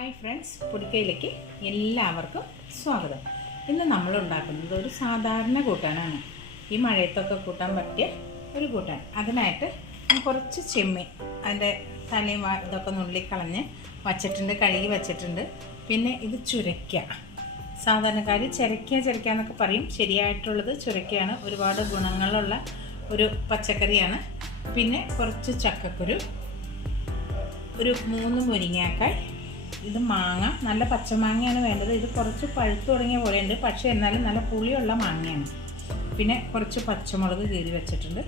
Hi friends പൊടിക്കയിലേക്ക് എല്ലാവർക്കും സ്വാഗതം. ഇന്ന് നമ്മൾ ഉണ്ടാക്കുന്നത് ഒരു സാധാരണ കൂട്ടാനാണ്. ഈ മഴയത്തൊക്കെ കൂട്ടാൻ പറ്റിയ ഒരു കൂട്ടാൻ. അതിനായിട്ട് കുറച്ച് ചെമ്മീൻ അതിന്റെ തലയും ഇതൊക്കെ നുള്ളി കളഞ്ഞ് വച്ചിട്ടുണ്ട് കഴുകി വച്ചിട്ടുണ്ട്. പിന്നെ ഇത് ചുരയ്ക്ക. സാധാരണക്കാർ ചിരയ്ക്ക ചിരയ്ക്ക എന്നൊക്കെ പറയും. ശരിയായിട്ടുള്ളത് ചുരയ്ക്കയാണ്. ഒരുപാട് ഗുണങ്ങളുള്ള ഒരു പച്ചക്കറിയാണ്. പിന്നെ കുറച്ച് ചക്കക്കുരു ഒരു മൂന്ന് മുരിങ്ങാക്കായ് ഇത് മാങ്ങ നല്ല പച്ചമാങ്ങയാണ് വേണ്ടത്. ഇത് കുറച്ച് പഴുത്ത് തുടങ്ങിയ പോലെയുണ്ട്. പക്ഷേ എന്നാലും നല്ല പുളിയുള്ള മാങ്ങയാണ്. പിന്നെ കുറച്ച് പച്ചമുളക് കീറി വെച്ചിട്ടുണ്ട്.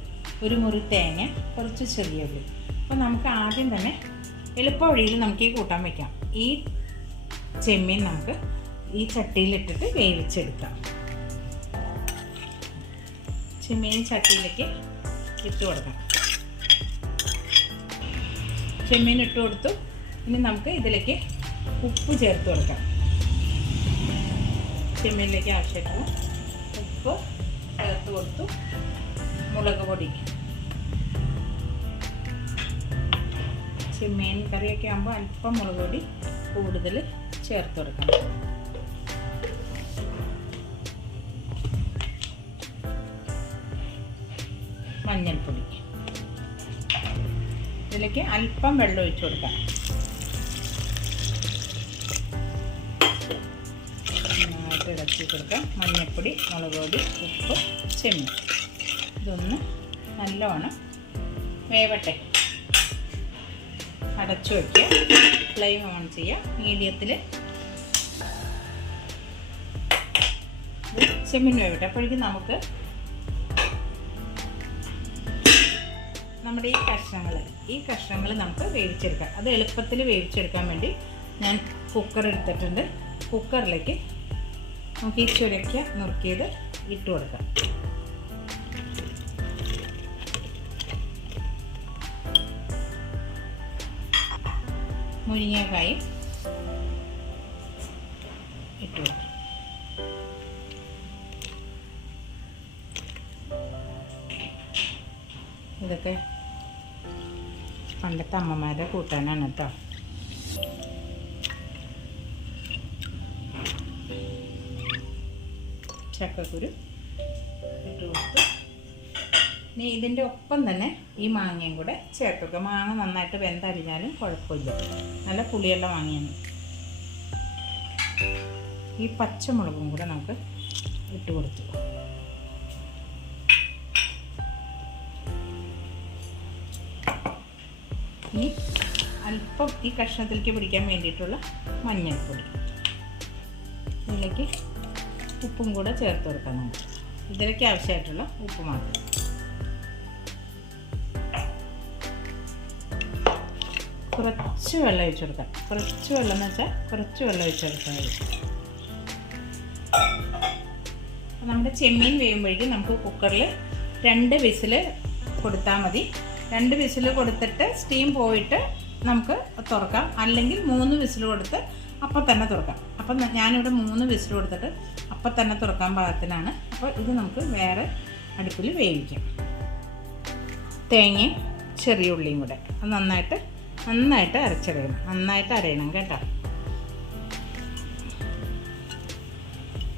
ഒരു മുറി തേങ്ങ കുറച്ച് ചെറിയ ഉള്ളി. അപ്പോൾ നമുക്ക് ആദ്യം തന്നെ എളുപ്പ വഴിയിൽ നമുക്ക് ഈ കൂട്ടാൻ വയ്ക്കാം ഈ ചെമ്മീൻ നമുക്ക് ഈ ചട്ടിയിലിട്ടിട്ട് വേവിച്ചെടുക്കാം. ചെമ്മീൻ ചട്ടിയിലേക്ക് ഇട്ട് കൊടുക്കാം. ചെമ്മീൻ ഇട്ട് കൊടുത്തു. ഇനി നമുക്ക് ഇതിലേക്ക് ഉപ്പ് ചേർത്ത് കൊടുക്കാം. ചെമ്മീനിലേക്ക് ആവശ്യമായിട്ടുള്ള ഉപ്പ് ചേർത്ത് കൊടുത്തു. മുളക് പൊടി. ചെമ്മീൻ കറിയൊക്കെ ആകുമ്പോൾ അല്പം മുളക് പൊടി കൂടുതൽ ചേർത്ത് കൊടുക്കണം മഞ്ഞൾപ്പൊടി. ഇതിലേക്ക് അല്പം വെള്ളം ഒഴിച്ചു കൊടുക്കാം. കൊടുക്കാം. മഞ്ഞൾപ്പൊടി മുളക് പൊടി ഉപ്പ് ചെമ്മീൻ. ഇതൊന്ന് നല്ലോണം വേവട്ടെ. അടച്ചു വയ്ക്കുക ഫ്ലെയിം ഓൺ ചെയ്യുക. മീഡിയത്തിൽ ചെമ്മീൻ വേവട്ടെ. അപ്പോഴേക്കും നമുക്ക് നമ്മുടെ ഈ കഷ്ണങ്ങൾ ഈ കഷ്ണങ്ങൾ നമുക്ക് വേവിച്ചെടുക്കാം. അത് എളുപ്പത്തിൽ വേവിച്ചെടുക്കാൻ വേണ്ടി ഞാൻ കുക്കർ എടുത്തിട്ടുണ്ട്. കുക്കറിലേക്ക് നമുക്ക് ഈ ചുരക്ക നുറുക്കിയത് ഇട്ട് കൊടുക്കാം. മുരിങ്ങക്കായും ഇട്ട് കൊടുക്കാം. ഇതൊക്കെ പണ്ടത്തെ അമ്മമാരുടെ കൂട്ടാനാണ് കേട്ടോ. ചക്കക്കുരു ഇട്ട് കൊടുത്ത്. ഇനി ഇതിന്റെ ഒപ്പം തന്നെ ഈ മാങ്ങയും കൂടെ ചേർത്ത് വെക്കുക. മാങ്ങ നന്നായിട്ട് വെന്തരിഞ്ഞാലും കുഴപ്പമില്ല. നല്ല പുളിയുള്ള മാങ്ങയാണ്. ഈ പച്ചമുളകും കൂടെ നമുക്ക് ഇട്ട് കൊടുത്തു. ഈ അല്പം ഈ കഷ്ണത്തിലേക്ക് പിടിക്കാൻ വേണ്ടിയിട്ടുള്ള മഞ്ഞൾപ്പൊടി. ഇതിലേക്ക് ഉപ്പും കൂടെ ചേർത്ത് കൊടുക്കാം നമുക്ക് ഇതിലേക്ക് ആവശ്യമായിട്ടുള്ള ഉപ്പ് മാത്രം. കുറച്ച് വെള്ളം ഒഴിച്ചു കൊടുക്കാം. കുറച്ച് വെള്ളം എന്ന് വെച്ചാൽ കുറച്ച് വെള്ളം ഒഴിച്ചു കൊടുക്കാൻ അപ്പോൾ നമ്മുടെ ചെമ്മീൻ വേകുമ്പോഴേക്കും നമുക്ക് കുക്കറിൽ രണ്ട് വിസിൽ കൊടുത്താൽ മതി. രണ്ട് വിസിൽ കൊടുത്തിട്ട് സ്റ്റീം പോയിട്ട് നമുക്ക് തുറക്കാം. അല്ലെങ്കിൽ മൂന്ന് വിസിൽ കൊടുത്ത് അപ്പം തന്നെ തുറക്കാം. അപ്പം ഞാനിവിടെ മൂന്ന് വിസിൽ കൊടുത്തിട്ട് അപ്പം തന്നെ തുറക്കാൻ പാകത്തിനാണ്. അപ്പോൾ ഇത് നമുക്ക് വേറെ അടുപ്പിൽ വേവിക്കാം. തേങ്ങയും ചെറിയ ഉള്ളിയും കൂടെ. അത് നന്നായിട്ട് നന്നായിട്ട് അരച്ചെടുക്കണം. നന്നായിട്ട് അരയണം കേട്ടോ.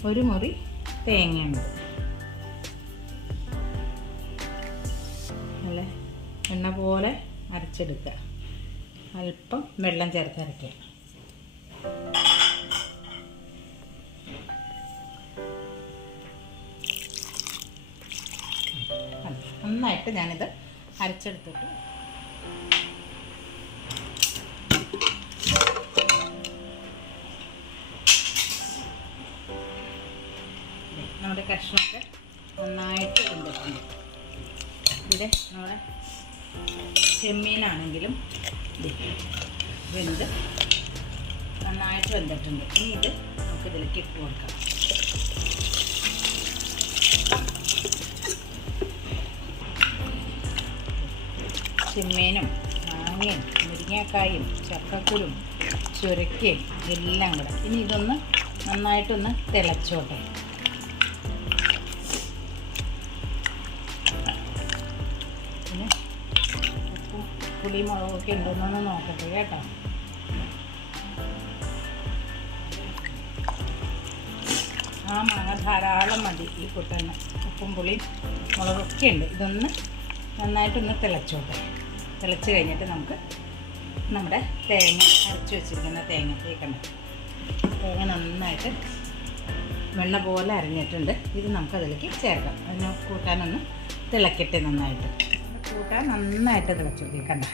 ഒരു മുറി തേങ്ങയുണ്ട് നല്ല എണ്ണ പോലെ അരച്ചെടുക്കുക. അല്പം വെള്ളം ചേർത്ത് അരയ്ക്കുക. നന്നായിട്ട് ഞാനിത് അരച്ചെടുത്തിട്ട്. നമ്മുടെ കഷ്ണമൊക്കെ നന്നായിട്ട് വെന്തിട്ടുണ്ട്. ഇവിടെ നമ്മുടെ ചെമ്മീനാണെങ്കിലും വെന്ത് നന്നായിട്ട് വെന്തിട്ടുണ്ട്. ഇനി ഇത് നമുക്ക് ഇതിലേക്ക് ഇട്ട് കൊടുക്കാം. ചെമ്മേനും മാങ്ങയും മുരിങ്ങക്കായും ചക്കക്കുരും ചുരക്കയും എല്ലാം കൂടെ. ഇനി ഇതൊന്ന് നന്നായിട്ടൊന്ന് തിളച്ചോട്ടെ. പിന്നെ ഉപ്പും മുളകൊക്കെ ഉണ്ടോയെന്നൊന്ന് നോക്കട്ടെ കേട്ടോ. ആ മാങ്ങ ധാരാളം മതി ഈ കുട്ടന്. ഉപ്പും പുളിയും മുളകൊക്കെ ഉണ്ട്. ഇതൊന്ന് നന്നായിട്ടൊന്ന് തിളച്ചോട്ടെ. തിളച്ച് കഴിഞ്ഞിട്ട് നമുക്ക് നമ്മുടെ തേങ്ങ അരച്ച് വെച്ചിരിക്കുന്ന തേങ്ങ തേക്കണം തേങ്ങ നന്നായിട്ട് വെള്ളം പോലെ അരഞ്ഞിട്ടുണ്ട്. ഇത് നമുക്ക് അതിലേക്ക് ചേർക്കാം. അതിന് കൂട്ടാനൊന്ന് തിളക്കട്ടെ നന്നായിട്ട്. കൂട്ടാൻ നന്നായിട്ട് തിളച്ചു. കണ്ട?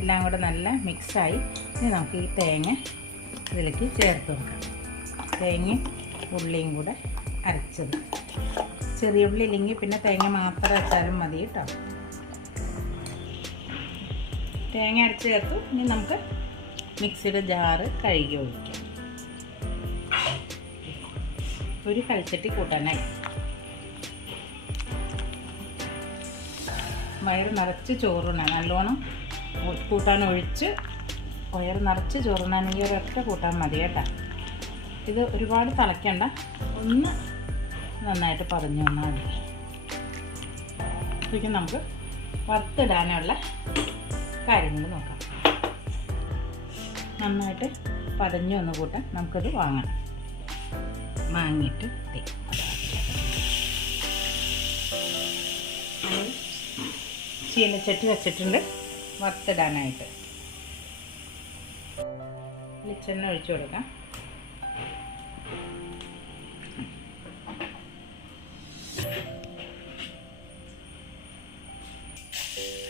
എല്ലാം കൂടെ നല്ല മിക്സായി ഇനി നമുക്ക് ഈ തേങ്ങ ഇതിലേക്ക് ചേർത്ത് കൊടുക്കാം. തേങ്ങയും ഉള്ളിയും കൂടെ അരച്ചത്. ചെറിയ ഉള്ളി ഇല്ലെങ്കിൽ പിന്നെ തേങ്ങ മാത്രം അരച്ചാലും മതി കേട്ടോ. തേങ്ങ അരച്ച് ചേർത്തു. ഇനി നമുക്ക് മിക്സിയുടെ ജാറ് കഴുകി ഒഴിക്കാം. ഒരു കൽച്ചട്ടി കൂട്ടാനായി. വയറ് നിറച്ച് ചോറുണ്ണാൻ നല്ലോണം കൂട്ടാൻ ഒഴിച്ച് വയർ നിറച്ച് ചോറുണ്ണാണെങ്കിൽ ഒരൊറ്റ കൂട്ടാൻ മതി കേട്ടോ. ഇത് ഒരുപാട് തിളയ്ക്കണ്ട. ഒന്ന് നന്നായിട്ട് പറഞ്ഞു വന്നാൽ മതി. അപ്പോഴേക്കും നമുക്ക് വറുത്തിടാനുള്ള കാര്യങ്ങൾ നോക്കാം. നന്നായിട്ട് പതഞ്ഞു ഒന്ന് കൂട്ടാൻ നമുക്കത് വാങ്ങണം. വാങ്ങിയിട്ട് ചീനച്ചട്ടി വെച്ചിട്ടുണ്ട്. വറുത്തിടാനായിട്ട്. വെളിച്ചെണ്ണ ഒഴിച്ചു കൊടുക്കാം.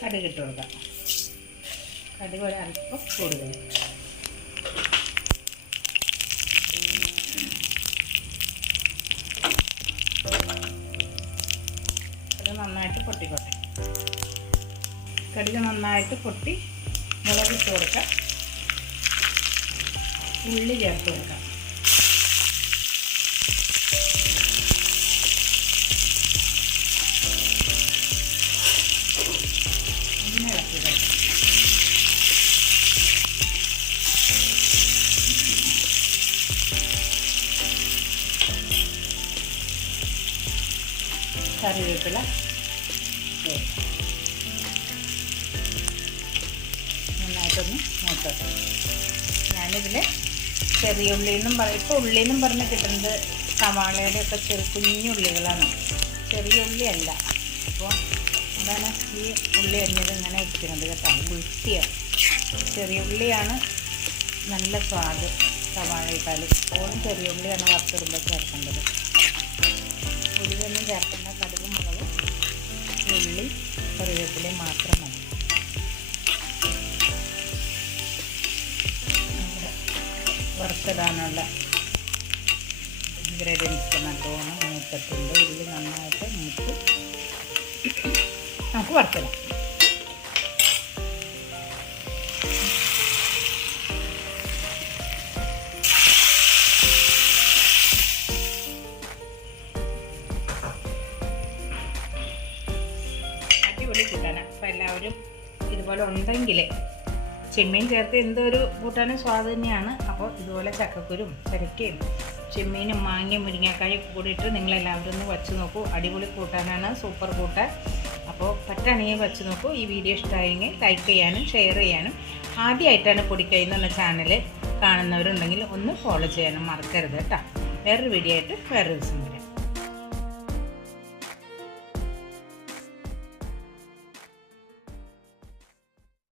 കടുകിട്ട് കൊടുക്കാം. കടുക് അല്പം കൂടുതൽ. അത് നന്നായിട്ട് പൊട്ടിക്കോട്ടെ. കടുക് നന്നായിട്ട് പൊട്ടി മുളകിട്ട് കൊടുക്കാം. ഉള്ളി ചേർത്ത് കൊടുക്കാം. കറിവേപ്പില. നന്നായിട്ടൊന്ന് മൂത്തോട്ടെ. ഞാനിതിൽ ചെറിയ ഉള്ളി എന്നും പറയും ഇപ്പോൾ ഉള്ളി എന്നും പറഞ്ഞ് കിട്ടുന്നത് സവാളയുടെ ഒക്കെ ചെറു കുഞ്ഞുള്ളികളാണ് ചെറിയ ഉള്ളിയല്ല. അപ്പോൾ അതാണ് ഈ ഉള്ളി അരിഞ്ഞത് ഇങ്ങനെ ഇരിക്കുന്നത് കേട്ടോ. ഉൾട്ടിയാണ് ചെറിയ ഉള്ളിയാണ് നല്ല സ്വാദ് സവാളയേക്കാൾ ഇപ്പോഴും ചെറിയ ഉള്ളിയാണ് വറുത്തിടുമ്പോൾ ചേർക്കേണ്ടത്. ഉള്ളിയൊന്നും ചേർക്കേണ്ട കടുകും മുളകും ഉള്ളി കറിവേപ്പിലയും മാത്രം മതി വറുത്തിടാനുള്ള ഇൻഗ്രീഡിയൻസ് നല്ലോണം മൂത്തിട്ടുണ്ട് ഉള്ളി നന്നായിട്ട് മൂത്ത് നമുക്ക് വറുത്തിടാം. അടിപൊളി കൂട്ടാനാണ് അപ്പോൾ എല്ലാവരും ഇതുപോലെ ഉണ്ടെങ്കിൽ ചെമ്മീൻ ചേർത്ത് എന്തൊരു കൂട്ടാനും സ്വാദ് തന്നെയാണ്. അപ്പോൾ ഇതുപോലെ ചക്കക്കുരും ചരക്കയും ചെമ്മീനും മാങ്ങയും മുരിങ്ങക്കായും കൂടിയിട്ട് നിങ്ങളെല്ലാവരും ഒന്ന് വച്ച് നോക്കൂ. അടിപൊളി കൂട്ടാനാണ് സൂപ്പർ കൂട്ടാൻ അപ്പോൾ പറ്റുകയാണെങ്കിൽ വച്ച് നോക്കൂ. ഈ വീഡിയോ ഇഷ്ടമായെങ്കിൽ ലൈക്ക് ചെയ്യാനും ഷെയർ ചെയ്യാനും. ആദ്യമായിട്ടാണ് പൊടിക്കൈ എന്നുള്ള ചാനൽ കാണുന്നവരുണ്ടെങ്കിൽ ഒന്ന് ഫോളോ ചെയ്യാനും മറക്കരുത് കേട്ടോ. വേറൊരു വീഡിയോ ആയിട്ട് വേറൊരു ദിവസം